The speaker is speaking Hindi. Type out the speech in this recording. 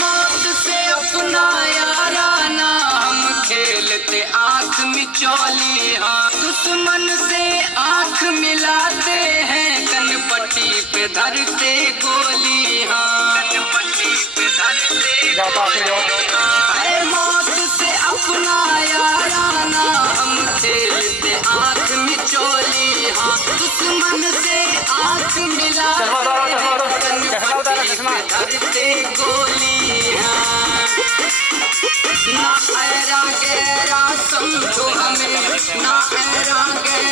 मौत से अपना याराना हम खेलते आँख मिचौली, हाँ दुश्मन से आँख मिलाते हैं, कनपट्टी पे धरते गोली, हाँ कनपट्टी पे धरते गोली। मौत से अपना याराना हम खेलते आँख मिचौली, हाँ दुश्मन से आँख मिलाते धरते गोली, हाँ ना ऐरा गैरा समझो हमें, ना ऐरा गैरा